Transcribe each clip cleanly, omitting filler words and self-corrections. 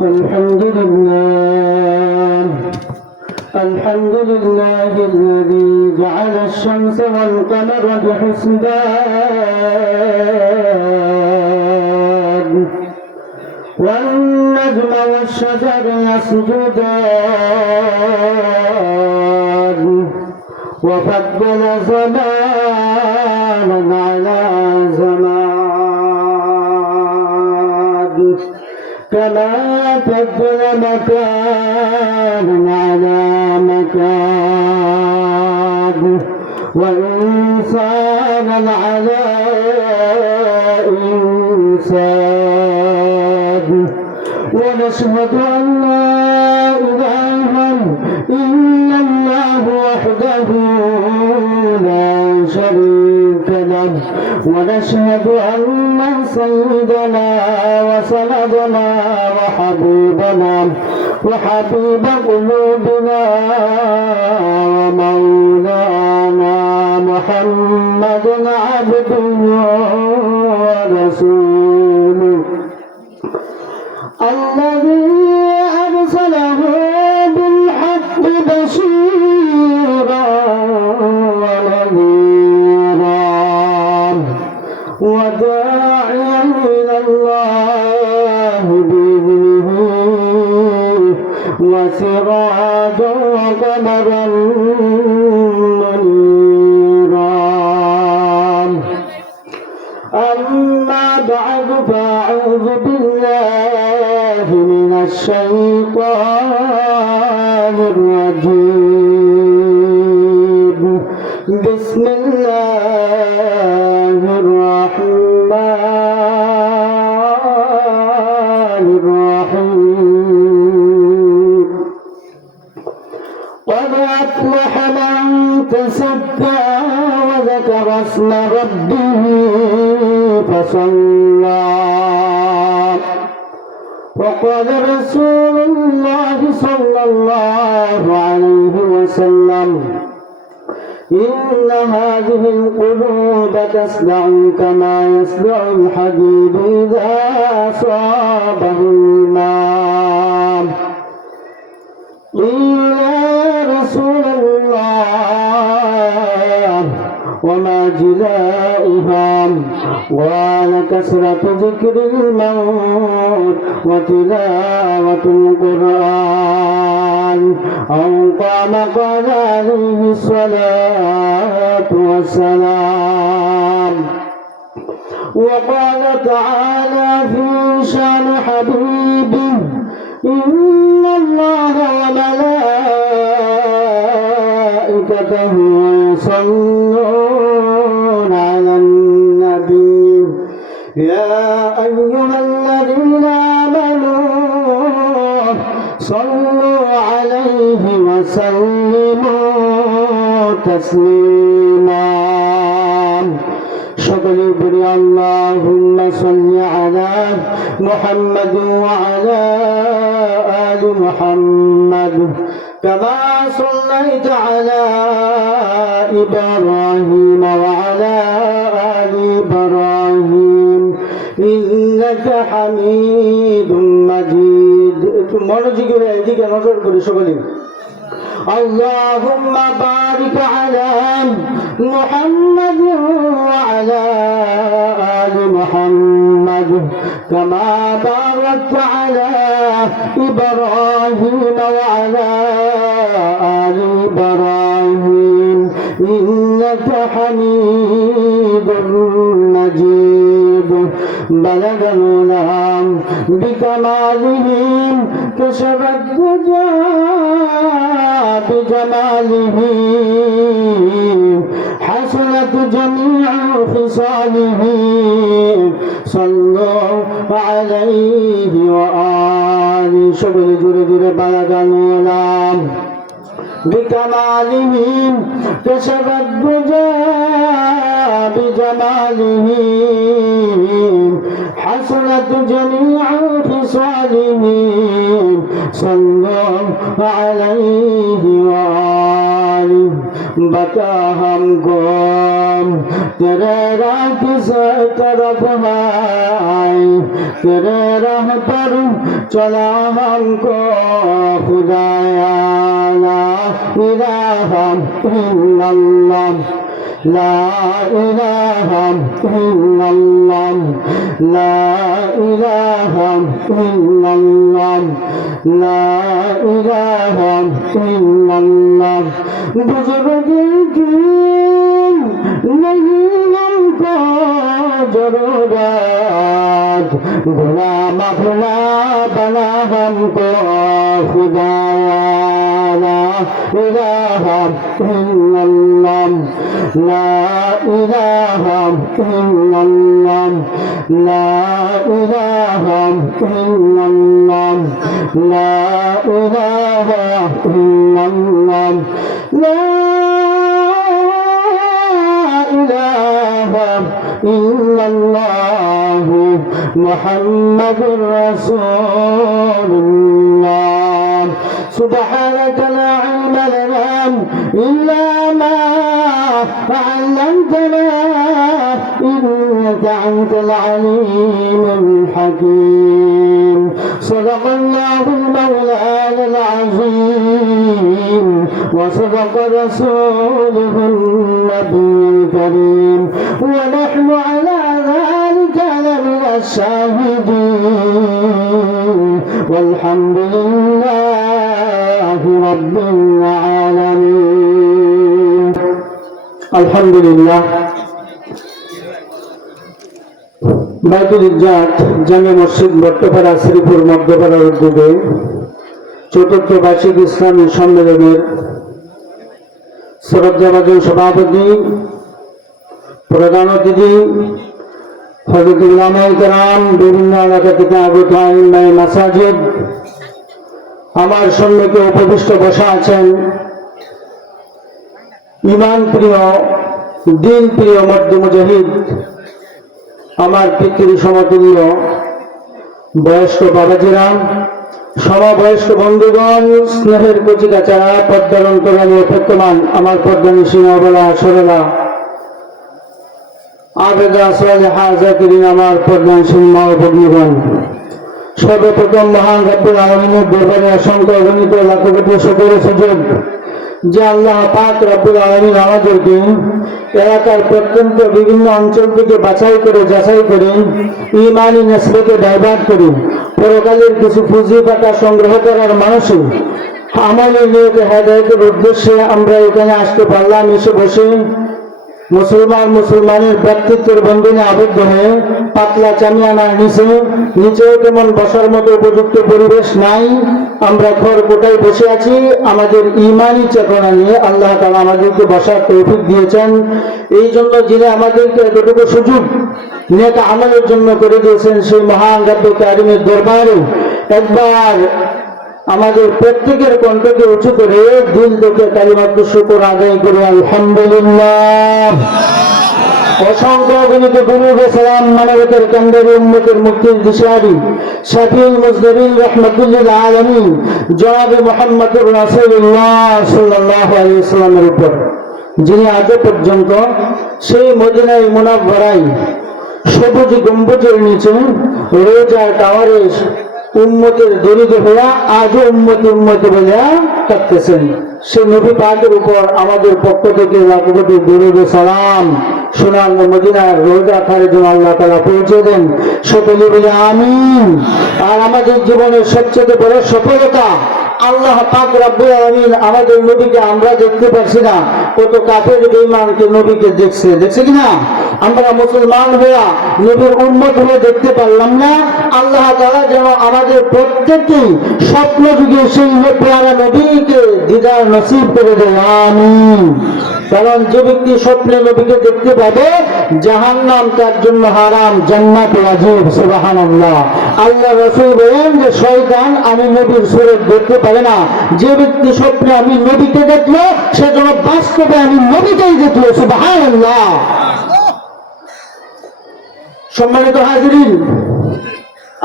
الحمد لله الذي جعل الشمس والقمر بحسبان والنجم والشجر يسجدان وفضل زمانا على زمان كما فضل مكانا على مكان وإنسانا على إنسان ونشهد أن لا إله إلا الله وحده لا شريك له ونشهد أن سيدنا وسندنا وحبيب قلوبنا ومولانا محمد عبده ورسوله الذي أرسله بالحق بشيرا ونذيرا وداعيا إلى الله بإذنه وسراجا وقمرا منيرا أما بعد فأعوذ بالله من الشيطان الرجيم بسم الله الرحمن الرحيم قد أفلح من تزكى وذكر اسم ربه فصلى وقال رسول الله صلى الله عليه وسلم إن هذه القلوب تسدع كما يسدع الحديد إذا أصابه الماء قيل يا رسول الله وما جلاؤها قال كثرة ذكر الموت وتلاوة القرآن أو قام قال عليه الصلاة والسلام وقال تعالى في شان حبيبه إن الله وملائكته يصلون على النبي يا أيها الذين آمنوا صلوا عليه وسلموا تسليما সকলে বলি আল্লাহুম্মা সাল্লি আলা মুহাম্মাদ ওয়া আলা আলি মুহাম্মাদ কামা সাল্লাইতা আলা ইব্রাহিম ওয়া আলা আলি ইব্রাহিম ইন্নাকা হামিদুম মাজিদ। একটু মনোযোগী এদিকে নজর করি সকলে। اللهم بارك على محمد وعلى آل محمد كما باركت على إبراهيم وعلى آل إبراهيم إنك حميد مجيد بلغ الغلام بكمالهم كشف الدجى بجماله حسنت جميع خصاله صلوا عليه وآله شغل جرد بلغ الغلام بكماله كشف الدجى بجماله حسنت جميع خصاله صلوا عليه وآله بكى हमको तेरे राह किसे तरफ है, तेरे राह पर चला हमको खुदाया। ला इलाहा इल्लल्लाह, ला इलाहा इल्लल्लाह, ला इलाहा इल्लल्लाह, ला इलाहा इल्लल्लाह। बुजुर्गी की नहीं हमको जरूरत, गुलाम अपना बना हमको खुदाया। ला इलाहा इल्लल्लाह, ला इलाहा इल्लल्लाह, ला इलाहा इल्लल्लाह, ला इलाहा इल्लल्लाह, ला इलाहा इल्लल्लाह मुहम्मदुर रसूलुल्लाह। سبحانك لا علم لنا إلا ما علمتنا إنك أنت العليم الحكيم. صدق الله المولى العظيم وصدق رسوله النبي الكريم ونحن على ذلك لمن الشاهدين والحمد لله رب العالمين. الحمد لله. বাইতুল ইজ্জাত জামে মসজিদ বট্টপাড়া শ্রীপুর মধ্যপাড়ার উদ্যোগে চতুর্থ বার্ষিক ইসলামী সম্মেলনের শ্রদ্ধাভাজন সভাপতি, প্রধান অতিথি হযরত উলামায়ে কেরাম, বিভিন্ন এলাকা থেকে আগত আইম্মায়ে মাসাজিদ, আমার সম্মুখে উপবিষ্ট বসা আছেন ঈমান প্রিয়, দিন প্রিয় মধ্য মুজাহিদ, আমার পিতৃ সমতুল্য বয়স্ক বাবাজিরা, সমবয়স্ক বন্ধুগণ, স্নেহের কচিকাচারা, পদ্মার অন্তরালে অপেক্ষমান আমার পদ্মানিশী নবলা সরলা আবেদা সালেহা জাকিরিন, আমার পদ্মানিশী মা ও ভগ্নীগণ, সর্বপ্রথম মহান রব্বুল আলামিনের দরবারে অসংখ্য অগণিত লাখ কোটি শুকর সুযোগ যে আল্লাহ পাক রব্বুল আলামিন আমাদেরকে এলাকার প্রত্যন্ত বিভিন্ন অঞ্চল থেকে বাছাই করে যাচাই করে ঈমানি নেসবতে ডাইভার্ট করে পরকালের কিছু পুঁজি পাতা সংগ্রহ করার মানুষে আমলের নিয়তে হেদায়েতের উদ্দেশ্যে আমরা এখানে আসতে পারলাম। এসে বসে মুসলমানের ব্যক্তিত্বের বন্ধনে আবদ্ধ হয়ে পাতলা চামিয়ানার নিচেও তেমন বসার মতো উপযুক্ত পরিবেশ নাই, আমরা খড় কোটায় বসে আছি। আমাদের ঈমানি চেতনা নিয়ে আল্লাহ তাআলা আমাদেরকে বসার তৌফিক দিয়েছেন। এই জন্য যিনি আমাদেরকে এতটুকু সুযোগ নেক আমলের জন্য করে দিয়েছেন, সেই মহান রব্বুল কারীমের দরবারে একবার আমাদের প্রত্যেকের কণ্ঠকে উঁচু করে দিল থেকে কালিমাতুশ শুকর আদায় করে আলহামদুলিল্লাহ। অসংখ্য অগণিত দুরূদ ও সালাম মানবতার কান্ডারি, উম্মতের মুক্তির দিশারি, শাফিউল মুজনিবিন রাহমাতুল আলামিন জনাবে মুহাম্মদুর রাসূলুল্লাহ সাল্লাল্লাহু আলাইহি ওয়াসাল্লামের উপর, যিনি আজ পর্যন্ত সেই মদিনায় মুনাওয়ারায় সবুজ গম্বুজের নিচে রোজা টাওয়ারে উম্মতের দরিদ্র হইয়া আজও উম্মতি বলিয়া থাকতেছেন। সেই নবী পাকের উপর আমাদের পক্ষ থেকে লাখ কোটি দরুদ ও সালাম সোনার মদিনার রোজা খারের জন্য আল্লাহ তাআলা পৌঁছে দেন। সকলে বলে আমিন। আর আমাদের জীবনের সবচেয়ে বড় সফলতা, আল্লাহ পাক রব্বুল আলামিন আমাদের নবীকে আমরা দেখতে পাচ্ছি না, কত কাফের বেঈমানকে নবীকে দেখছে কিনা? আমরা মুসলমান হইয়া নবীর উম্মত হয়ে দেখতে পারলাম না। আল্লাহ তাআলা যেন আমাদের প্রত্যেককে স্বপ্ন যুগে সেই পেয়ারা নবীকে দিদার নসিব করে দেয়, আমিন। কারণ যে ব্যক্তি স্বপ্নে নবীকে দেখতে পাবে জাহান্নাম তার জন্য হারাম, জান্নাত ওয়াজিব। সুবহানাল্লাহ। আল্লাহ রাসূল বলেন যে শয়তান আমি নবীর সুরত দেখতে পারে না, যে ব্যক্তি স্বপ্নে আমি নবীকে দেখলো সে যেন বাস্তবে আমি নবীকেই দেখলো। সুবহানাল্লাহ। সম্মানিত হাজিরিন,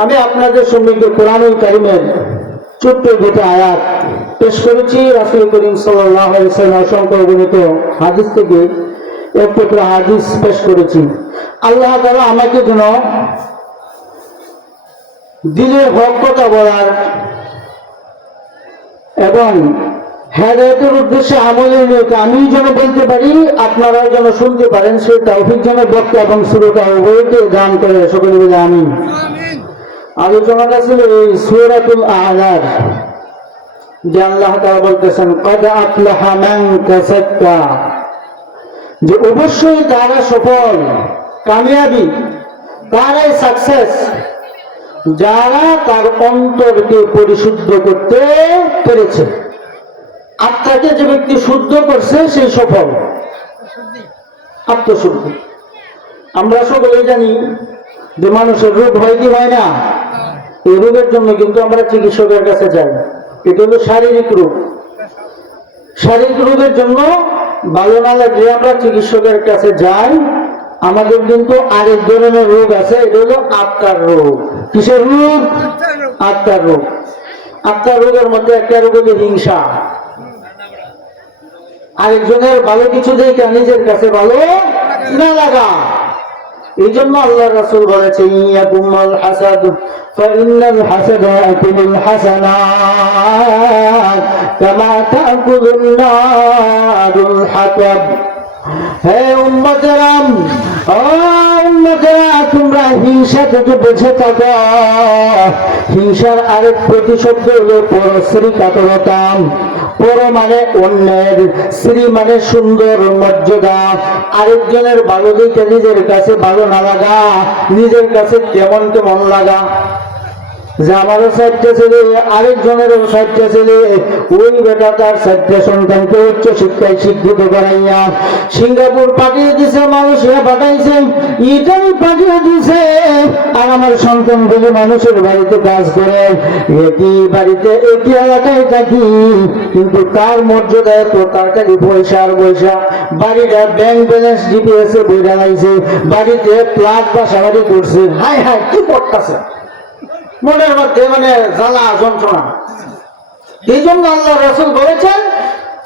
আমি আপনাদের সম্মুখে কোরআনুল কারীমের ছোট্ট দুটো আয়াত পেশ করেছি রাসূল করিম সাল্লাল্লাহু আলাইহি ওয়াসাল্লাম অসংখ্য অগণিত হাদিস থেকে। এক টুকরা হাদিস পেশ করেছি। আল্লাহ তাআলা আমাকে যেন দিলের হক কথা বলার এবং হেদায়েতের উদ্দেশ্যে আমলের নিয়ত আমি যেন বলতে পারি, আপনারাও যেন শুনতে পারেন, সেই তৌফিক যেন বক্তা এবং শ্রোতা উভয়কে দান করে, সকলে বলে আমিন। আলোচনাটা ছিল এই সূরাতুল আ'লার, যে আল্লাহ তাআলা বলতেছেন কদ আফলাহা মান তাযাক্কা, যে অবশ্যই তারা সফল, কামিয়াবি, তারাই সাকসেস, যারা তার অন্তরকে পরিশুদ্ধ করতে পেরেছে। আত্মাকে যে ব্যক্তি শুদ্ধ করছে সেই সফল, আত্মশুদ্ধি। আমরা সকলে জানি যে মানুষের রোগ হয় কি হয় না, এই রোগের জন্য কিন্তু আমরা চিকিৎসকের কাছে যাই। এটা হলো শারীরিক রোগ। শারীরিক রোগের জন্য ভালো না লাগলে আমরা চিকিৎসকের কাছে যাই। আমাদের কিন্তু আরেক ধরনের রোগ আছে, এটা হলো আত্মার রোগ। কিসের রোগ? আত্মার রোগ। আত্মার রোগের মধ্যে একটা রোগ হলো হিংসা। আরেকজনের ভালো কিছু দেখে নিজের কাছে ভালো না লাগা। এই জন্য আল্লাহ রাসূল বলেছেন ইয়াকুমুল হাসাদ ফাইন্নাল হাসাদা ইয়াকুলুল হাসানাত কামা তাকুলুন নারুল হাতাব। হে উম্মতেরাম, ও উম্মতেরা, তোমরা হিংসা থেকে বেঁচে থাকো। হিংসার আরেক প্রতিশব্দ হলো পরশ্রী কাতরতা। পর মানে অন্যের, শ্রী মানে সুন্দর মর্যাদা। আরেকজনের ভালো দেখে নিজের কাছে ভালো না লাগা, নিজের কাছে কেমন কেমন লাগা, যে আমারও 4টা ছেলে, আরেকজনেরও 4টা ছেলে, ওই বেটা তার 4টা সন্তানকে উচ্চ শিক্ষায় শিক্ষিত করাইয়া সিঙ্গাপুর পাঠিয়ে দিছে, মালয়েশিয়া পাঠাইছে, ইটালি পাঠিয়ে দিছে, আর আমার সন্তানগুলি মানুষের বাড়িতে কাজ করে, একই বাড়িতে একই এলাকায় থাকি, কিন্তু তার মর্যাদা এত, তার খালি পয়সা আর পয়সা। বাড়িটা ব্যাংক ব্যালেন্স জিপিএসে বইটা লাইছে, বাড়িতে প্লাট বাসাবাড়ি করছে। হায় হায়, কি করতেছে মনের মধ্যে, মানে জ্বালা যন্ত্রণা। এই জন্য আল্লাহ রাসূল বলেছেন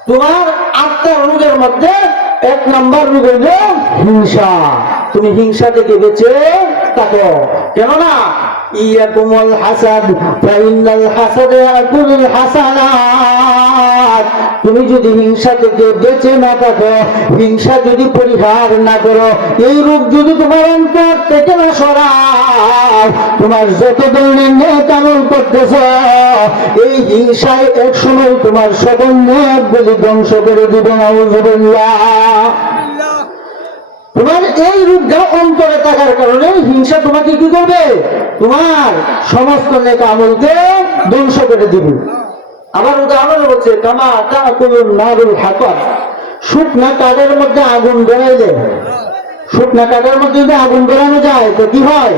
তোমার আত্মার রোগের মধ্যে 1 নম্বর রোগ হল হিংসা। তুমি হিংসা থেকে বেঁচে থাকো, কেননা ইয়াকুমুল হাসাদ ফাইন্নাল হাসাদা ইয়াকুলুল হাসানাত। তুমি যদি হিংসা থেকে বেঁচে না থাকো, হিংসা যদি পরিহার না করো, এই রোগ যদি তোমার অন্তর থেকে না সরাও, তোমার যত ধরনের নেক আমল করতেছ, এই হিংসায় এক সময় তোমার সকল নেকগুলি ধ্বংস করে দিবে। নাউযুবিল্লাহ। তোমার এই রোগটা অন্তরে থাকার কারণে হিংসা তোমাকে কি করবে? তোমার সমস্ত নেক আমলকে ধ্বংস করে দিবে। আবার উদাহরণ বলছে কামা তাকুলুন নারুল হাতাব। শুকনা কাঠের মধ্যে আগুন ধরাইলে, শুকনা কাঠের মধ্যে যদি আগুন ধরানো যায় তো কি হয়?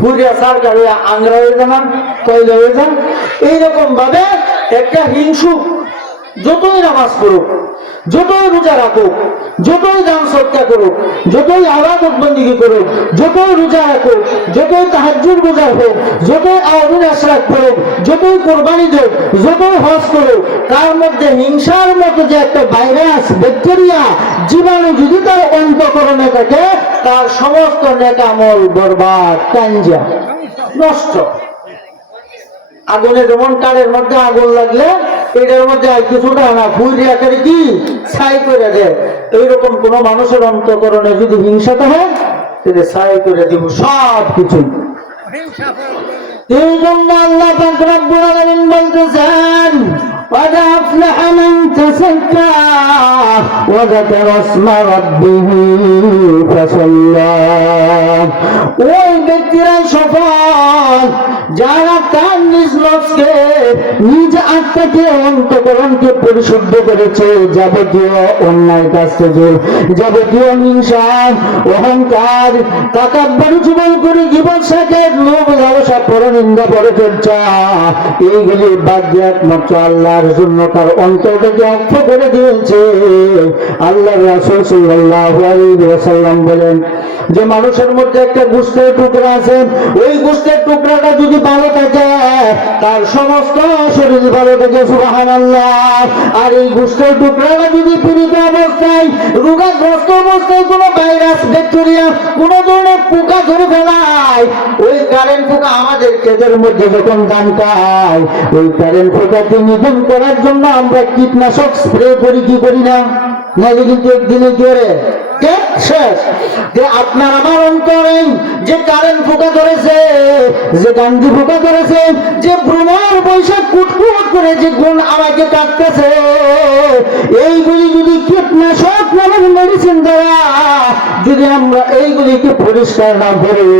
পুরিয়া সারকার হয়ে আংরা হয়ে যান, কয়লা হয়ে যান। এইরকম ভাবে একটা হিংসুক যতই নামাজ পড়ুক, যতই রোজা রাখুক, যতই দান সদকা করুক, যতই ইবাদত বন্দেগী করুক, যতই রোজা রাখুক, যতই তাহাজ্জুদ গুজার হোক, যতই আউলিয়া আশরাক করুক, যতই কুরবানি দেখ, যতই হজ করুক, তার মধ্যে হিংসার মতো যে একটা ভাইরাস, ব্যাকটেরিয়া, জীবাণু যদি তার অন্তঃকরণে থাকে, তার সমস্ত নেক আমল বরবাদ, কাঞ্জা, নষ্ট। আগুনে যেমন কাঠের মধ্যে আগুন লাগলে এটার মধ্যে আর কিছুটা না ফুইরি আকারে কি ছাই করে দেয়, এইরকম কোন মানুষের অন্তঃকরণে যদি হিংসাটা হয় তাহলে ছাই করে দিব সব কিছু। এই জন্য আল্লাহ পাক রব্বুল আলামিন বলতেছেন قد أفلح من تزكى وذكر اسم ربه فصلى। ওই ব্যক্তিরাই সফল যারা তার নিজ নফসকে, নিজ আত্মাকে, অন্তঃকরণকে পরিশুদ্ধ করেছে যাবতীয় অন্যায় কাজ থেকে, যাবতীয় হিংসা, অহংকার, তাকাব্বুর, জুলুম করে, গীবত, শাকার, লোভ, লালসা, পরনিন্দা, পরচর্চা, এইগুলি বাদ দিয়ে একমাত্র আল্লাহর জন্য তার অন্তরটাকে অক্ষ করে দিয়েছে। আল্লাহর রাসূল সাল্লাল্লাহু আলাইহি ওয়াসাল্লাম বলেন যে মানুষের মধ্যে একটা গোশতের টুকরা আছে, ওই গোশতের টুকরাটা যদি ভালো থাকে তার সমস্ত শরীর ভালো থেকে সুবহানাল্লাহ। আর এই গোষ্ঠের টুকরাটা যদি পীড়িত অবস্থায় রোগাগ্রস্ত অবস্থায় কোনো ভাইরাস ব্যাকটেরিয়া কোনো ধরনের পোকা ধরে ফেলায়, ওই কারেন্ট পোকা আমাদের ক্ষেতের মধ্যে যখন ধান খায়, ওই কারেন্ট পোকাকে নিধন করার জন্য আমরা কীটনাশক স্প্রে করি কি করি না? না কিন্তু একদিনে করে শেষ। যে আপনার আমার অন্তরে যে কারেন্ট পোকা ধরেছে, যে গান্ধী পোকা ধরেছে, যে ভ্রমণ বৈশাখ কুটকুট করে যে গুণ আমাকে কাটতেছে, এইগুলি যদি কীটনাশক নামের মেডিসিন দ্বারা যদি আমরা এইগুলিকে পরিষ্কার না করি,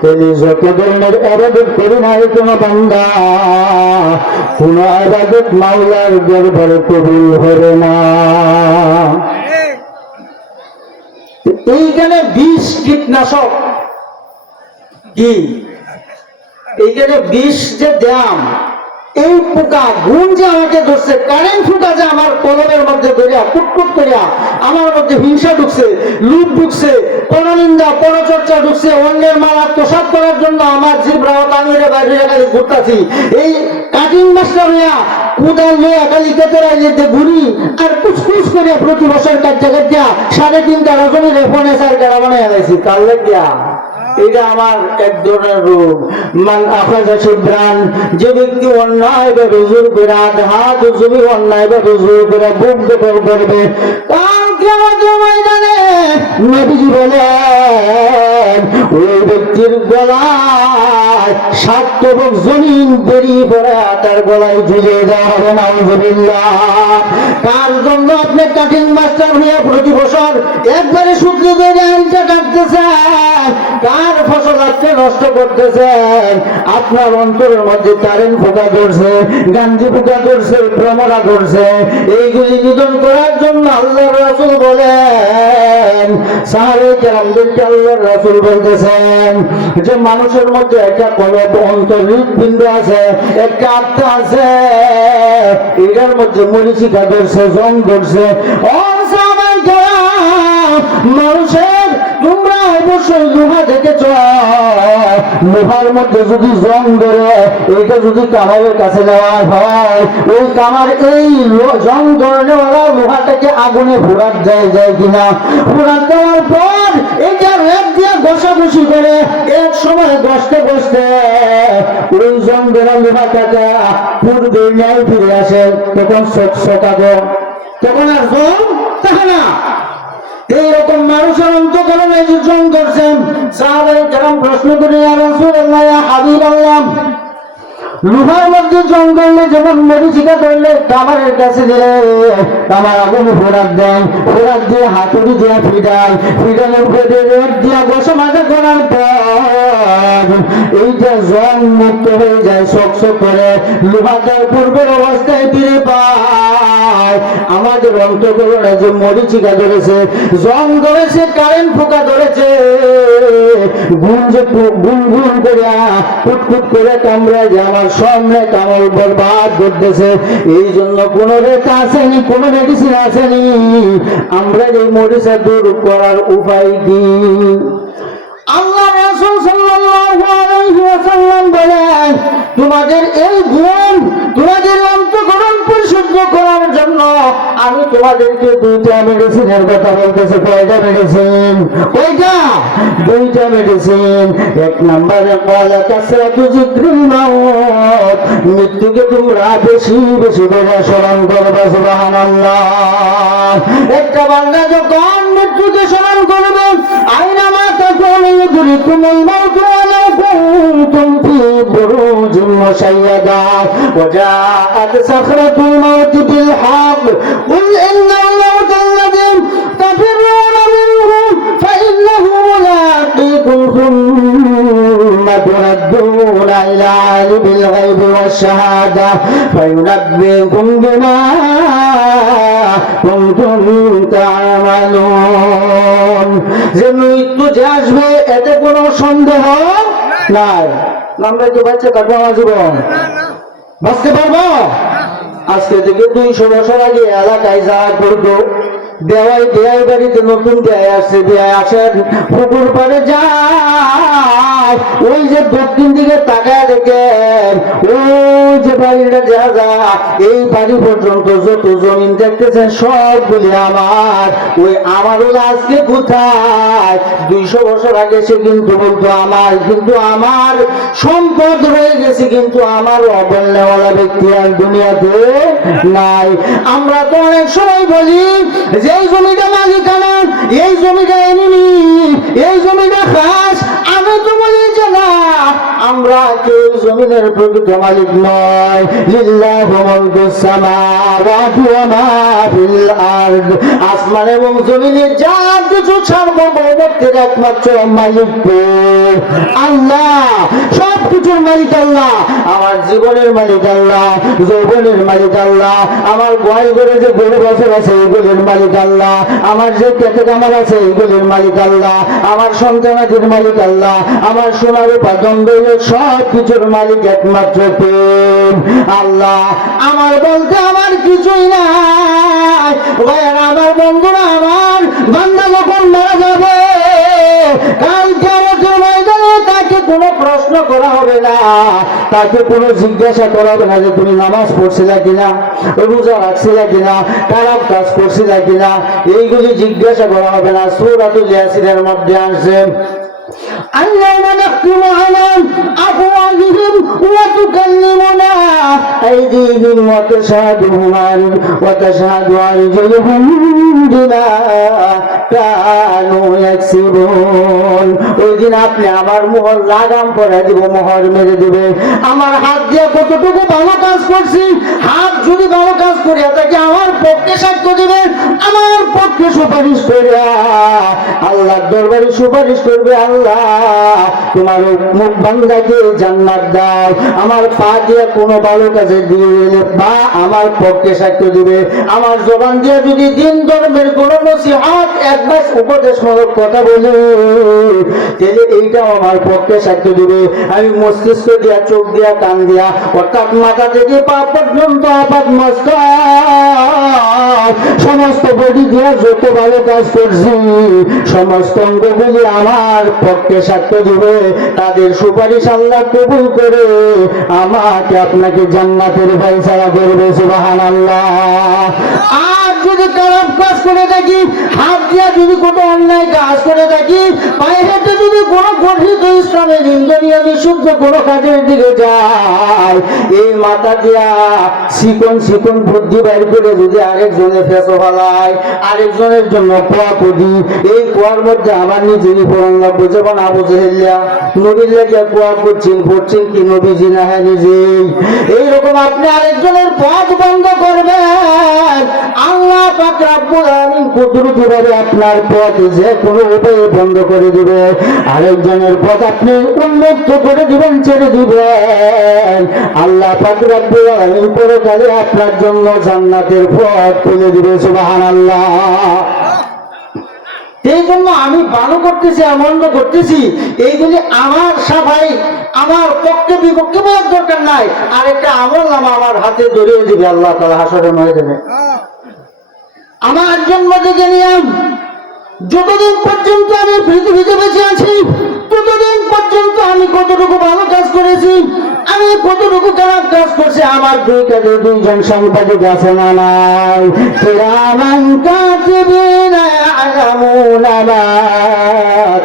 তাহলে যত ধরনের আবাদত করি না কোনো বান্দা, কোন আবাদত মাওলার দরবারে কবুল হবে না। এইখানে বিষ কীটনাশক কি, এইখানে বিষ যে দাম, এই পোকা গুণ যে আমাকে ধরছে, কারেন্ট পোকা যে আমার কলমের মধ্যে ধরিয়া কুটকুট করিয়া আমার মধ্যে হিংসা ঢুকছে, লুপ ঢুকছে, পরনিন্দা পরচর্চা ঢুকছে, অন্যের মাল আত্মসাৎ করার জন্য আমার জিব্রাও টানিয়ে বাইরে খালি ঘুরতাছি, এই কাটিং মাস্টার হইয়া কোদাল লইয়া খালি কেতেরা যেতে ঘুরি আর কুচকুচ করে প্রতি বছর কাজে কাটিয়া 3.5 রজনীর ফোনে 4 টাকা বানাইয়া দিয়েছি। কাল লাগিয়া এটা আমার এক ধরনের রোগ। মান আখাযা শিবরান, যে ব্যক্তি অন্যায় ভাবে জোর করে হাত জমি অন্যায় ভাবে জোর করে বুক দখল করবে, কাল কিয়ামতের ময়দানে নবীজি বলেন ওই ব্যক্তির গলায় 7 তবক জমিন বেরিয়ে পড়ে তার গলায় ঝুলিয়ে দেওয়া হবে। নাউযুবিল্লাহ। কার জন্য আপনি কাটিং মাস্টার হয়ে প্রতি বছর একবারে সূত্র ধরে আইনটা কাটতেছেন, কার ফসল আপনি নষ্ট করতেছেন? আপনার অন্তরের মধ্যে কারেন্ট পোকা ধরছে, গান্ধী পোকা ধরছে, ভ্রমরা ধরছে। এইগুলি নিধন করার জন্য আল্লাহর রাসূল বলেন, সাহাবায়ে কেরামদেরকে আল্লাহর রাসূল বলতেছেন যে মানুষের মধ্যে একটা কলব অন্তর্হৃদপিণ্ড আছে, একটা আত্মা আছে, এটার মধ্যে মরিচিকা ধরছে, জং ধরছে। ও সাহাবায়ে কেরাম, মানুষের তোমরা অবশ্যই লোহা দেখেছ, লোহার মধ্যে যদি জং ধরে, এইটা যদি কামারের কাছে নেওয়া হয়, ওই কামার এই জং ধরনেওয়ালা লোহাটাকে আগুনে ফোড়াত যায় কিনা? ফোড়াত দেওয়ার পর এটা রেপ দিয়ে ঘষাঘষি করে এক সময় ঘষতে ঘষতে ওই জং ধরা লোহাটাকে পূর্বে ন্যায় ফিরে আসে, তখন চকচকাবে, তখন আর জং থাকে না। এইরকম মানুষের অন্তঃকরণে যে জং করছেন, সাহাবায়ে কেরাম প্রশ্ন করে, ইয়া রাসূলুল্লাহ, ইয়া হাবিবাল্লাহ, লোহার মধ্যে জং ধরলে যেমন মরিচিকা ধরলে কামারের কাছে দিলে কামার আগুনে ফোড়াত দেন, ফোড়াত দিয়ে হাতুড়ি দিয়ে ফিডালের উপরে রেট দিয়া বসে মাঝে করার পর এইটা জং মুক্ত হয়ে যায়, চকচক করে লোহাটার পূর্বের অবস্থায় ফিরে পায়। আমাদের অন্তঃকরণে যে মরিচিকা ধরেছে, জং ধরেছে, কারেন্ট পোকা ধরেছে, গুন করে কুটকুট করে কামড়ায় যে আমার সামনে কামড় বরবাদ করতেছে। এই জন্য কোন রেখা আসেনি, কোন মেডিসিন আসেনি। আমরা এই মরিচা দূর করার উপায় কি? আল্লাহ রাসূল সাল্লাল্লাহু আলাইহি ওয়াসাল্লাম বলেন, তোমাদের এই গুণ, তোমাদের অন্তঃকরণ পরিশুদ্ধ করার জন্য আমি তোমাদেরকে 2টা মেডিসিনের কথা বলতেছি। কয়টা মেডিসিন? কয়টা? 2টা মেডিসিন। 1 নম্বরে ক্বালা কাসরাতু যিকরিল মাউত, মৃত্যুকে তোমরা বেশি বেশি করে স্মরণ করবে। সুবহানাল্লাহ। একটা বান্দা যখন মৃত্যুকে স্মরণ করবে, আইনামা তাকুনু ইউদরিকুমুল মাউত ওয়ালাউ কুনতুম ফি বুরুজিন মুশাইয়াদা ওয়াজাআত সাখরাতুল মাউত বিল হক কুল ইন্নাল মাউতা আল্লাযী তাফিরুনা মিনহু ফাইন্নাহু মুলাকীকুম সুম্মা তুরাদ্দুনা ইলা আলিমিল গায়বি ওয়াশ শাহাদা ফায়ুনাব্বিউকুম বিমা কুনতুম তা'মালুন। যে মৃত্যু যে আসবে এতে কোনো সন্দেহ নাই। আমরা কি বাচ্চা কাটবো আমার জীবন? বাঁচতে পারবো? আজকে থেকে 200 বছর আগে এলাকায় যারা করতো দেওয়াই বাড়িতে নতুন দেয় আসছে, দেয় আসেন পুকুর পাড়ে যায়, ওই যে দক্ষিণ দিকে তাকায় দেখেন ওই যে বাড়িটা যা যা এই বাড়ি পর্যন্ত যত জমিন দেখতেছেন সবগুলি আমার। ওই আমার হলো আজকে কোথায় 200 বছর আগে সে কিন্তু বলতো আমার, কিন্তু আমার সম্পদ রয়ে গেছে, কিন্তু আমার অবল্যওয়ালা ব্যক্তি আর দুনিয়াতে নাই। আমরা তো অনেক সময় বলি যে এই জমিটা মালিকানা, এই জমিটা এনিমি, এই জমিটা খাস। আমি তো বলি যে না, আমরা কেউ জমিনের প্রকৃত মালিক নয়। লিল্লাহু মুলকুস সামাওয়াতি ওয়া মা ফিল আরদ, আসমান এবং জমিনে যা কিছু সার্বভৌমত্বের একমাত্র মালিক আল্লাহ। সব কিছুর মালিক আল্লাহ। আমার জীবনের মালিক আল্লাহ, যৌবনের মালিক আল্লাহ, আমার গোয়াল ঘরে যে গরু বছর আছে এইগুলির মালিক আল্লাহ, আমার যে খেতে কামার আছে এইগুলির মালিক আল্লাহ, আমার সন্তানাদের মালিক আল্লাহ, আমার সোনার উপাদণ্ড সব কিছুর মালিক একমাত্র প্রেম আল্লাহ। আমার বলতে আমার কিছুই নাই ভাইয়ার, আমার বন্ধুরা, আমার বান্দা যখন মারা যাবে কাল কিয়ামতের ময়দানে তাকে কোনো প্রশ্ন করা হবে না, তাকে কোনো জিজ্ঞাসা করা হবে না যে তুমি নামাজ পড়ছিলা কিনা, রোজা রাখছিলা কিনা, খারাপ কাজ করছিলা কিনা, এইগুলি জিজ্ঞাসা করা হবে না। সূরাতুল ইয়াসিনের মধ্যে আসছে اليوم نختم على أفواههم وتكلمنا أيديهم وتشهد أرجلهم بما كانوا يكسبون। ওই দিন আপনি আমার মোহর লাগাম পরে দিব, মোহর মেরে দিবে। আমার হাত দিয়ে কতটুকু ভালো কাজ করছি, হাত যদি ভালো কাজ করিয়া থাকে আমার পক্ষে সাক্ষ্য দিবে, আমার পক্ষে সুপারিশ করে আল্লাহর দরবারে সুপারিশ করবে, আল্লাহ তোমার মুখ বান্দাকে জান্নাত দাও। আমার পা দিয়ে কোনো ভালো কাজে দিয়ে গেলে বা আমার পক্ষে সাক্ষ্য দিবে। আমার জবান দিয়ে যদি দিন ধর্মের কোনো নসিহত একবার উপদেশমূলক কথা বলে তাহলে এইটাও আমার পক্ষে সাক্ষ্য দিবে। আমি মস্তিষ্ক দিয়া, চোখ দিয়া, কান দিয়া, অর্থাৎ মাথা থেকে পা পর্যন্ত আপাত মস্তক সমস্ত বডি দিয়া যত ভালো কাজ করছি সমস্ত অঙ্গগুলি আমার পক্ষে সাক্ষ্য দিবে। তাদের সুপারিশ আল্লাহ কবুল করে আমাকে আপনাকে জান্নাতের ফয়সালা করবে। সুবহানাল্লাহ। আর যদি খারাপ কাজ করে থাকি, হাত দিয়া যদি কোনো অন্যায় কাজ করে থাকি, পায়ে হেঁটে যদি কোনো গঠিত ইসলামে নিন্দনীয় বিশুদ্ধ কোনো কাজের দিকে যায়, এই মাথা দিয়া চিকন চিকন বুদ্ধি বাইর করে যদি আরেকজনের ফেসো ফেলায়, আরেকজনের জন্য কোয়া করি, এই কোয়ার মধ্যে আমার নিজেরই ফোরন লাগবো। যেমন আবু জেহেলিয়া নবীর লাগিয়া কোয়া করছেন, পড়ছেন কি নবীজি না হ্যাঁ নিজেই। এইরকম আপনি আরেকজনের পথ বন্ধ করবেন, আল্লাহ পাক রব্বুল আলামিন কুদরতিভাবে আপনার পথ যে কোনো উপায়ে বন্ধ করে দিবে। আরেকজনের পথ আপনি উন্মুক্ত করে দিবেন, ছেড়ে দিবেন। আল্লাহ পাক রব্বুল আলামিন পরকালে আপনার জন্য জান্নাতের পথ খুলে দিবে। সুবহানাল্লাহ। এই জন্য আমি ভালো করতেছি আর মন্দ করতেছি এইগুলি আমার সাফাই, আমার পক্ষে বিপক্ষে বলার দরকার নাই। আর একটা আমল নামা আমার হাতে ধরিয়ে দিবে আল্লাহ তাআলা হাসরের ময়দানে। আমার জন্ম থেকে নিয়ে যতদিন পর্যন্ত আমি পৃথিবীতে বেঁচে আছি ততদিন পর্যন্ত আমি কতটুকু ভালো কাজ করেছি, আমি কতটুকু খারাপ কাজ করছি, আমার দুই কাজে দুইজন সাংবাদিক আছে না নাই? কিরামান কাতিবিনা ইয়ালামুনা মা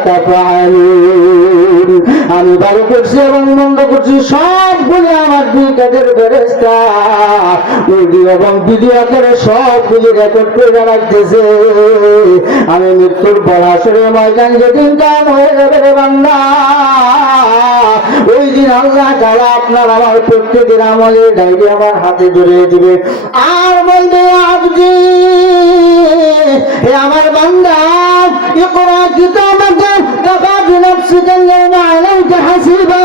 তাফআলুন। আমি ভালো করছি এবং মন্দ করছি সবগুলি আমার দুই কাজের ফেরেশতা অডিও এবং ভিডিও আকারে সবগুলি রেকর্ড করে রাখতেছে। আমি মৃত্যুর পর হাসরের ময়দান যেদিন কায়েম হয়ে যাবে রে বান্দা, ওই দিন আল্লাহ তাআলা আপনার আমার প্রত্যেকের আমলের ডায়েরি আমার হাতে ধরিয়ে দিবে আর বলবে, আব্দি হে আমার বান্দা, ইকরা কিতাবাকা কাফা বিনাফসিকা আল-ইয়াওমা আলাইকা হাসিবা।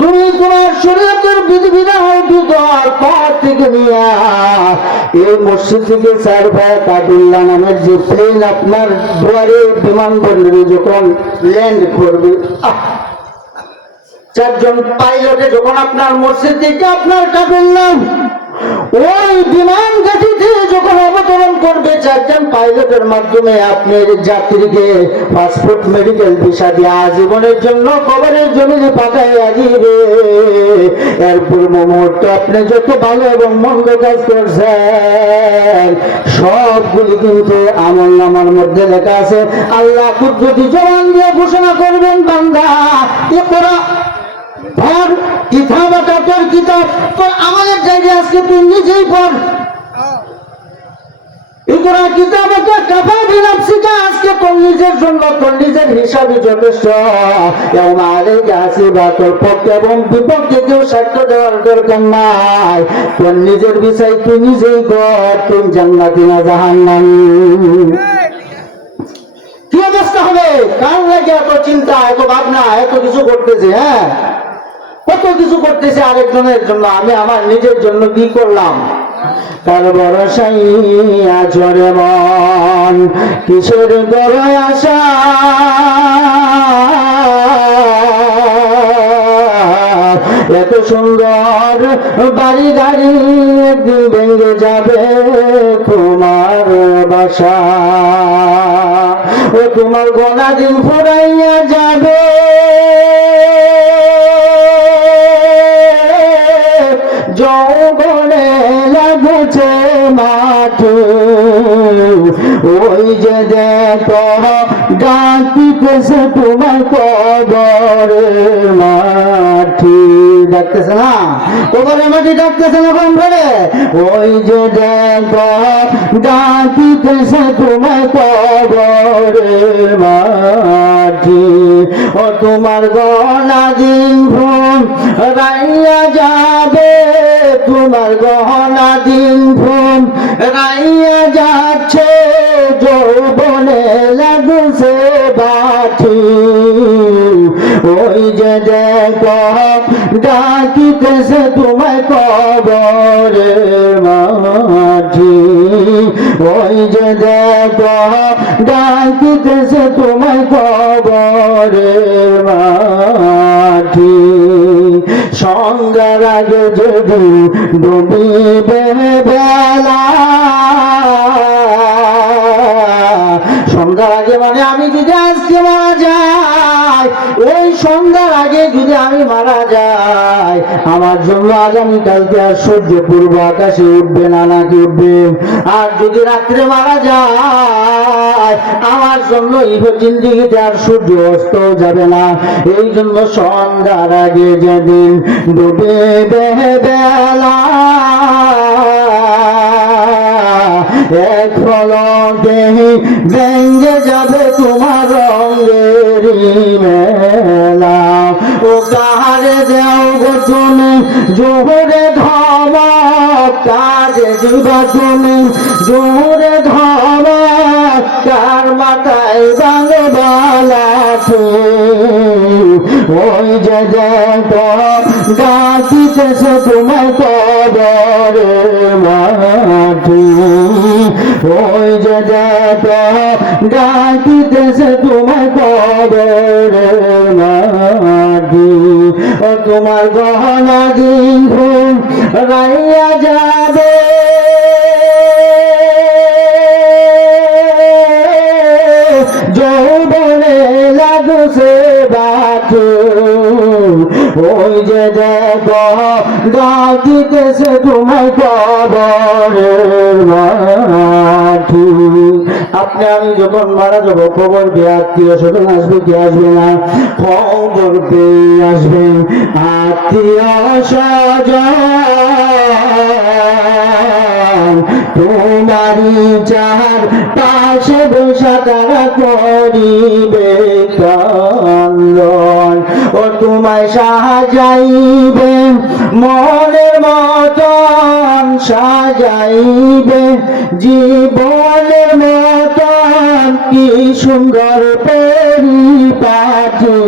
তুমি তোমার শরীয়তের বিধিবিধান বিধান পথ থেকে নিয়ে এই মসজিদ থেকে 4 ভাই কাবুল্লাহ নামের যে প্লেন আপনার দুয়ারে বিমানবন্দরে যখন ল্যান্ড করবে, 4 জন পাইলটে যখন আপনার মসজিদ থেকে আপনার কাবুল্লাহ ওই বিমান ঘাঁটিতে যখন অবতরণ করবে চারজন পাইলটের মাধ্যমে আপনি যাত্রীকে পাসপোর্ট মেডিকেল ভিসা দিয়ে আজীবনের জন্য কবরের জমিনে পাঠাইয়া দিবে। এরপর মুহূর্তে আপনি যত ভালো এবং মন্দ কাজ করছেন সবগুলি কিন্তু আমল নামার মধ্যে লেখা আছে। আল্লাহ কুদরতি জবান দিয়ে ঘোষণা করবেন, বান্দা ইকরা পড়, কিতাবাটা তোর কিতাব, তোর আমাদের জায়গায় আজকে তুই নিজেই পড়। ইকরা কিতাবাটা কাফা বিনাফসিকা, আজকে তোর নিজের জন্য তোর নিজের হিসাবে যথেষ্ট। ইয়াউমা আলাইকা হাসিবা, তোর পক্ষে এবং বিপক্ষে কেউ সাক্ষ্য দেওয়ার দরকার নাই। তোর নিজের বিষয় তুই নিজেই কর, তুই জান্নাতি না জাহান্নামী। কি অবস্থা হবে? কার লাগে এত চিন্তা, এত ভাবনা, এত কিছু করতেছে? হ্যাঁ, কত কিছু করতেছে আরেকজনের জন্য, আমি আমার নিজের জন্য কি করলাম? তার ভরসাই আচরে মন, কিসের বড় আশা, এত সুন্দর বাড়ি গাড়ি একদিন ভেঙে যাবে তোমার বাসা, ও তোমার গোনা দিন ফুরাইয়া যাবে, যৌবনে লাগছে মাটি, ওই যে দেখো ডাকিতেছে তোমার কবরের মাটি। ডাকতেছে না? কবরের মাটি ডাকতেছে না কোন ধরে? ওই যে দেখো ডাকিতেছে তোমার কবরের মাটি, ও তোমার গলা দিন ঘুম রাইয়া যাবে, তোমার গহনা দিন ঘুম রাইয়া যাচ্ছে, যৌবনে লাগছে বাটি, ওই যে দেখো ডাকিতেছে তোমায় কবরের মাটি, ওই যে দেখো ডাকিতেছে তোমায় কবরের মাটি। সন্ধ্যার আগে যদি ডুবিবে বেলা, সন্ধ্যার আগে মানে আমি যদি আজকে মারা যাই, ওই সন্ধ্যার আগে যদি আমি মারা যাই, আমার জন্য আগামীকালকে আর সূর্য পূর্ব আকাশে উঠবে না, নাকি উঠবে? আর যদি রাত্রে মারা যায়, আমার জন্য ইহ জিন্দিগিতে আর সূর্য অস্ত যাবে না। এই জন্য সন্ধ্যার আগে যেদিন ডুবে বেলা, এক ফলকে ভেঙে যাবে তোমার রঙের মেলা, ও কাহারে দেও গো তুমি জোহরে ধমক, কাজে দিবা তুমি জোহরে ধমক, কার মাথায় বাঙে বালাঠি, ওই যে দেখো ডাকিতেছে তোমায় কবরের মাটি, ওই যে দেখো ডাকিতেছে তোমায় কবরের মাটি, ও তোমার গহনা দিন ঘুম রাইয়া যাবে, যৌবনে লাগছে বাকি, ওই যে দেখো ডাকিতেছে তোমায় কবরের মাটি। আপনি আমি যখন মারা যাবো, খবর পেয়ে আত্মীয় স্বজন আসবে কি আসবে না? খবর পেয়ে আসবে আত্মীয় স্বজন, তোমারই চার পাশে বসা তারা করিবে কান্দন, ও তোমায় সাজাইবে মনের মতন, সাজাইবে জীবনের মতন, কি সুন্দর পরিপাটি,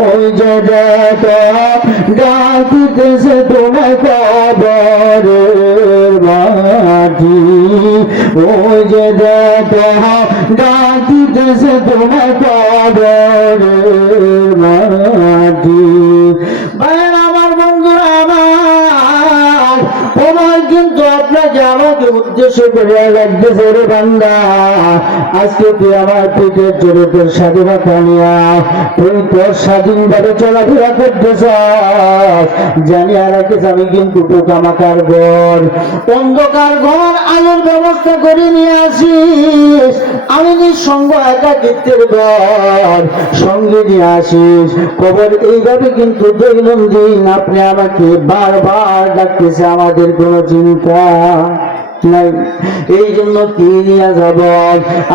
ওই যে দেখো ডাকিতেছে তোমায় কবরের মাটি, ওই যে দেখো ডাকিতেছে তোমায় কবরের মাটি। ভাই আমার, বন্ধুরা আমার, আমাকে উদ্দেশ্য করে লাগতেছে, রে বান্দা আজকে তুই আমার পিঠের জোরে তোর স্বাধীনতা নিয়ে তুই তোর স্বাধীনভাবে চলাফেরা করতেছ, জানিয়ে রাখিস আমি কিন্তু পোকামাকার ঘর, অন্ধকার ঘর আলোর ব্যবস্থা করে নিয়ে আসিস, আমি নিঃসঙ্গ একাকিত্বের ঘর সঙ্গে নিয়ে আসিস। খবর এইভাবে কিন্তু দৈনন্দিন আপনি আমাকে বারবার ডাকতেছে, আমাদের কোনো চিন্তা নাই। এই জন্য কি নিয়ে যাব?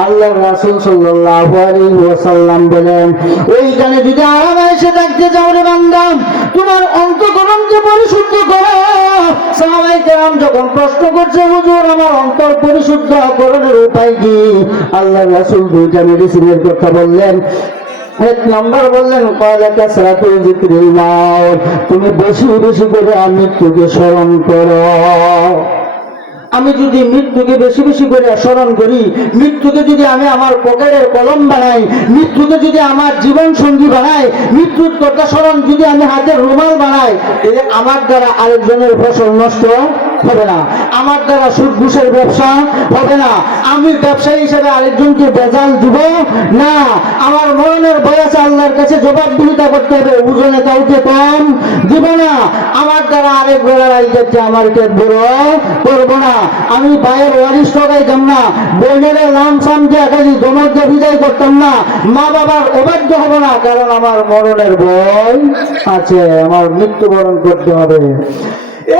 আল্লাহ রাসূল সাল্লাল্লাহু আলাইহি ওয়াসাল্লাম বলেন, ওইখানে যদি আরামে এসে থাকতে যাও রে বান্দা, তোমার অন্তঃকরণকে পরিশুদ্ধ করো। সাহাবায়ে কেরাম যখন প্রশ্ন করছে, হুজুর আমার অন্তর পরিশুদ্ধ করণের উপায় কি? আল্লাহ রাসূল দুইটা মেডিসিনের কথা বললেন। এক নম্বর বললেন, কয়লা কাসরাতু যিকরিল মাউত, তুমি বেশি বেশি করে মৃত্যুকে স্মরণ করো। আমি যদি মৃত্যুকে বেশি বেশি করে স্মরণ করি, মৃত্যুকে যদি আমি আমার পকেটের কলম বানাই, মৃত্যুকে যদি আমার জীবন সঙ্গী বানাই, মৃত্যুর কথা স্মরণ যদি আমি হাতের রুমাল বানাই, তাহলে আমার দ্বারা আরেকজনের ফসল নষ্ট হবে না, আমার দ্বারা সুদ ঘুষের ব্যবসা হবে না, আমি ব্যবসায়ী হিসেবে আরেকজনকে বেজাল দিব না, আমার মরণের বয়সে আল্লাহর কাছে জবাবদিহিতা করতে হবে, ওজনে কাউকে কম দিব না, আমার দ্বারা আরেক বেলার আইতে আমার পেট বড় করবো না, আমি ভাইয়ের ওয়ারিশ ঠকাইতাম না, বোনের নাম সাম দিয়ে খালি দমকে বিদায় করতাম না, মা বাবার অবাধ্য হব না, কারণ আমার মরণের ভয় আছে, আমার মৃত্যুবরণ করতে হবে।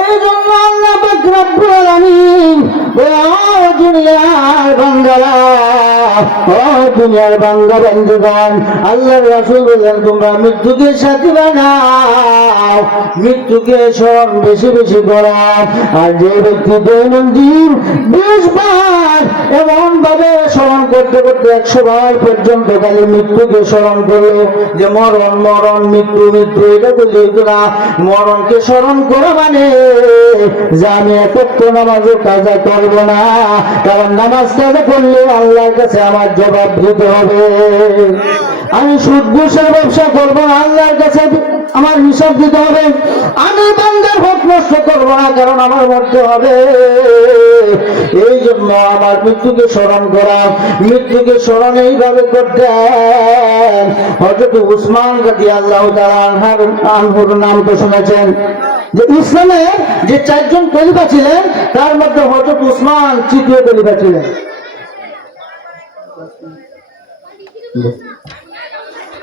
এই জন্য আল্লাহ পাক রব্বুল আলামিন দুনিয়ার বান্দারা, ও দুনিয়ার বান্দা বান্দগণ, আল্লাহর রাসূল বলেন তোমরা মৃত্যুকে সাথী বানাও, মৃত্যুকে স্মরণ বেশি বেশি করো। আর যে ব্যক্তি দৈনন্দিন 20 বার এমন ভাবে স্মরণ করতে করতে 100 বার পর্যন্ত খালি মৃত্যুকে স্মরণ করলো, যে মরণ মরণ মৃত্যু মৃত্যু, এটা বললে হইতো না। মরণকে স্মরণ করা মানে যে আমি এত নামাজও কাজা করবো না, কারণ নামাজ কাজা করলে আল্লাহর কাছে আমার জবাব দিতে হবে। আমি সুদ ঘুষের ব্যবসা করবো না, আল্লাহর কাছে আমার হিসাব দিতে হবে। আমি বান্দার হক নষ্ট করবো না, কারণ আমার মরতে হবে। এই জন্য আমার মৃত্যুকে স্মরণ করা, মৃত্যুকে স্মরণ এইভাবে করতেন। হযরত উসমান রাদিয়াল্লাহু তাআলা আনহুর নাম তো শুনেছেন, যে ইসলামে যে 4 জন খলিফা ছিলেন তার মধ্যে হযরত উসমান তৃতীয় খলিফা ছিলেন।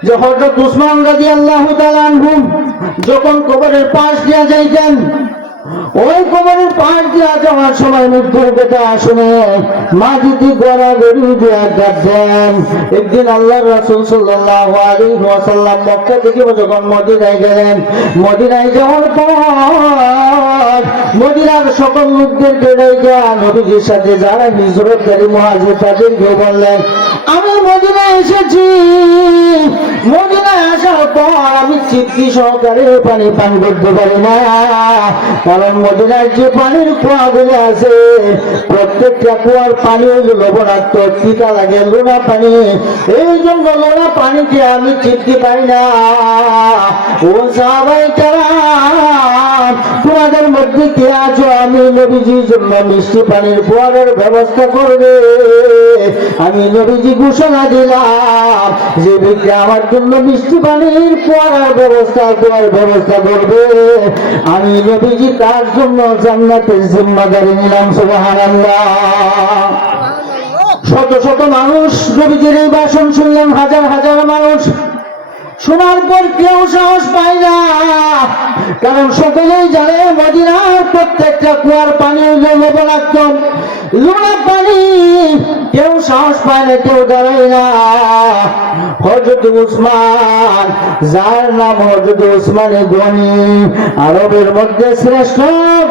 যে হযরত উসমান রাদিয়াল্লাহু তাআলা আনহু যখন কবরের পাশ দিয়া যাইতেন, ওই কবরের পাশ দিয়া যাওয়ার সময় মৃত্যুর কথা শুনে মাটিতে গড়াগড়ি দিয়া কাঁদতেন। একদিন আল্লাহর রাসূল সাল্লাল্লাহু আলাইহি ওয়াসাল্লাম মক্কা থেকে যখন মদিনায় গেলেন, মদিনায় যাওয়ার পর মদিনার সকল লোকদেরকে ডেকে নবীজির সাথে যারা হিজরতকারী মুহাজির তাদেরকে বললেন, আমি মদিনায় এসেছি, মদিনায় আসার পর আমি তৃপ্তি সহকারে পানি পান করতে পারি না, কারণ মদিনার যে পানির কুয়াগুলো আছে প্রত্যেকটা কুয়ার পানি লবণাক্ত, তিতা লাগে, লোনা পানি, এই জন্য লোনা পানিতে আমি তৃপ্তি পাই না। ও সাহাবায়ে কেরাম, তোমাদের মধ্যে কে আছো আমি নবীজির জন্য মিষ্টি পানির কুয়ারের ব্যবস্থা করবে? আমি নবীজি ঘোষণা দিলাম, যে ব্যক্তি আমার জন্য মিষ্টি পানির কুয়ার ব্যবস্থা করবে, আমি নবীজি তার জন্য জান্নাতের জিম্মাদারি নিলাম। সুবহানাল্লাহ। শত শত মানুষ নবীজির এই ভাষণ শুনলেন, হাজার হাজার মানুষ শোনার পর কেউ সাহস পায় না, কারণ সকলেই জানে মদিনার প্রত্যেকটা কুয়ার পানি লবণাক্ত, লোনা পানি, কেউ সাহস পায় না, কেউ দাঁড়ায় না। হযরত উসমান, যার নাম হযরত উসমানে গনি, আরবের মধ্যে শ্রেষ্ঠ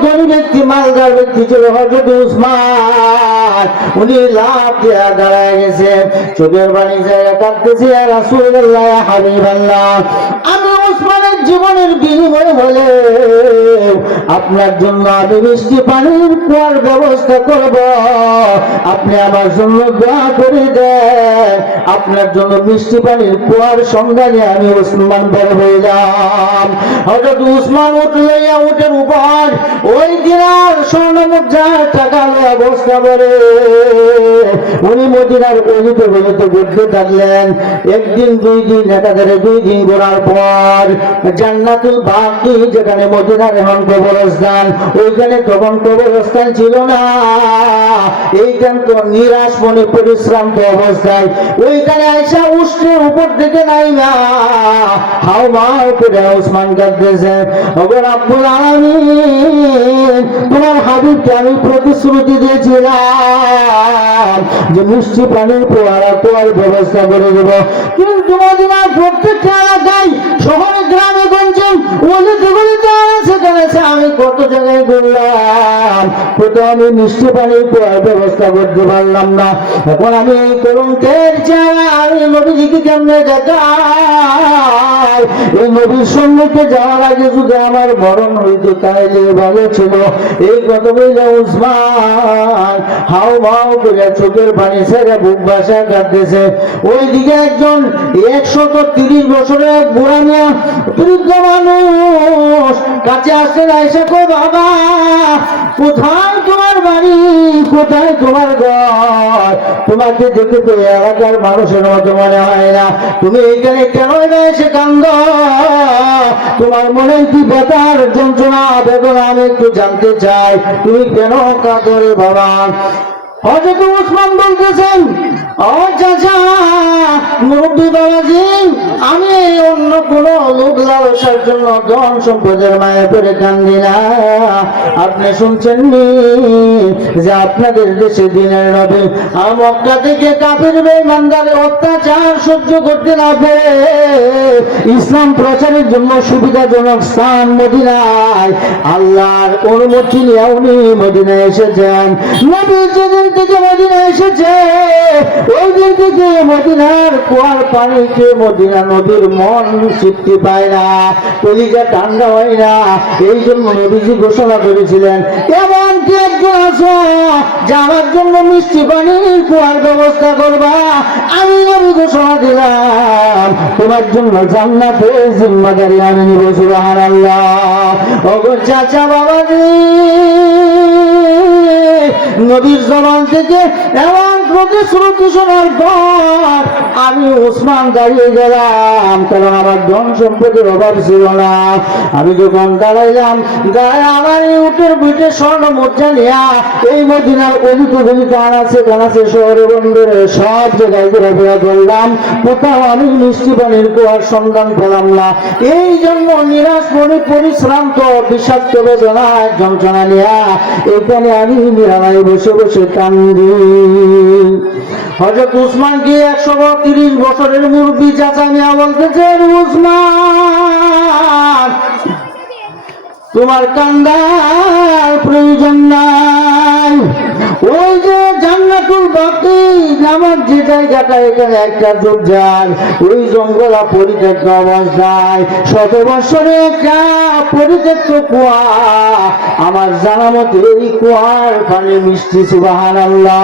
ধনী ব্যক্তি, মালদার ব্যক্তি ছিল হযরত উসমান। উনি লাভ দিয়া দাঁড়ায় গেছে, চোখের পানি যায় কাঁদতেছে, ইয়া রাসূলুল্লাহ, ইয়া হাবিবাল্লাহ, আমি উসমানের জীবনের বিনিময় হলে আপনার জন্য আমি মিষ্টি পানির কুয়ার ব্যবস্থা করব, আপনি আমার জন্য দোয়া করে দেন। আপনার জন্য মিষ্টি পানির কুয়ার সন্ধানে আমি উসমান বের হয়ে যাম। হযরত উসমান উঠলাইয়া উঠের উপর ওই দিনার স্বর্ণ মুদ্রা টাকা অবস্থা করে উনি মদিনার অলিতে গলিতে ঘুরতে থাকলেন। একদিন দুই দিন একাধারে 2 দিন ঘোরার পর জান্নাতুল বাকি, যেখানে মদিনার এখন কবরস্থান, ওইখানে তখন কবরস্থান ছিল না, এইখান তো নিরাশ মনে পরিশ্রান্ত অবস্থায় ওইখানে আইসা উষ্ণের উপর থেকে নাই না হাও মাও করে উসমান কাঁদতেছে। ওগো রাব্বুল আলামিন, তোমার হাবিবকে আমি প্রতিশ্রুতি দিয়েছিলাম যে মিষ্টি পানির কুয়ার ব্যবস্থা করে দেব, কিন্তু মদিনার প্রত্যেকটা এলাকায় শহরে গ্রামে গঞ্জে অলিতে গলিতে সেখানে আমি কত জায়গায় ঘুরলাম, কোথাও আমি মিষ্টি পানির কুয়ার ব্যবস্থা করতে পারলাম না। এখন আমি এই কলঙ্কের চেহারা আমি নবীজিকে কেমনে দেখাই? এই নবীর সম্মুখে যাওয়ার আগে যদি আমার মরণ হইতো তাইলে ভালো ছিল। এই কথা বললে উসমান হাও মাও করে চোখের পানি ছেড়ে বুক ভাষা কাঁদতেছে। ওইদিকে একজন 130 বছরের বুড়া মিয়া বৃদ্ধ মানুষ কাছে আসতে এসে কো বাবা, কোথায় তোমার বাড়ি, কোথায় তোমার ঘর? তোমাকে দেখে তো এলাকার মানুষের মতো মনে হয় না, তুমি এইখানে কেন এসে কান্দ? তোমার মনে কি ব্যথার যন্ত্রণা বেদনা আমি একটু জানতে চাই, তুমি কেন কাঁদো রে বাবা? হযরত উসমান বলতেছেন, ও চাচা মুরব্বী বাবাজি, আমি অন্য কোন লোক লালসার জন্য ধন সম্পদের মায়া করে কান্দি না। আপনি শুনছেননি যে আপনাদের দেশে দিনের নবী মক্কা থেকে কাফির বেঈমানদের অত্যাচার সহ্য করতে না পেরে ইসলাম প্রচারের জন্য সুবিধাজনক স্থান মদিনায় আল্লাহর অনুমতি নিয়ে উনি মদিনায় এসেছেন। নবী যেদিন থেকে মদিনা এসেছে ওই দিন থেকে মদিনার কুয়ার পানিকে মদিনা নদীর মন তৃপ্তি পায় না, কলিজা ঠান্ডা হয় না। এই জন্য নবীজি ঘোষণা করেছিলেন, এমন কি একজন আছো যাওয়ার জন্য মিষ্টি পানির কুয়ার ব্যবস্থা করবা? আমি নবী ঘোষণা দিলাম তোমার জন্য জান্নাতের জিম্মাদারি আমি নিব। সুবহানাল্লাহ। ওগো চাচা বাবাজি, নবীর জবান থেকে এমন প্রতিশ্রুতি শোনার পর আমি উসমান দাঁড়িয়ে গেলাম, কারণ আমার ধন সম্পদের অভাব ছিল না। আমি যখন দাঁড়াইলাম, দাঁড়ায় আমার এই উটের বুঝে স্বর্ণ মুদ্রা নিয়া এই মদিনার অলিতে গলিতে আনাচে শহরে বন্দরে সব জায়গায় ঘোরাফেরা করলাম, কোথাও আমি মিষ্টি পানির কুয়ার সন্ধান পেলাম না। এই জন্য নিরাশ মনে পরিশ্রান্ত বিষাক্ত বেদনায় যন্ত্রণা নিয়া এখানে আমি নিরালায় বসে বসে কান্দি। হযরত উসমান কি 130 বছরের মুরব্বী চাচা মিয়া বলতেছেন, উসমান তোমার কান্দার প্রয়োজন নাই। ওই যে জান্নাতুল বাকি নামক যে জায়গাটা, এখানে একটা ঝোপঝাড়, ওই জঙ্গলা পরিত্যক্ত অবস্থায় 100 বছরে একটা পরিত্যক্ত কুয়া, আমার জানা মতে এই কুয়ার পানি মিষ্টি। সুবহানাল্লাহ।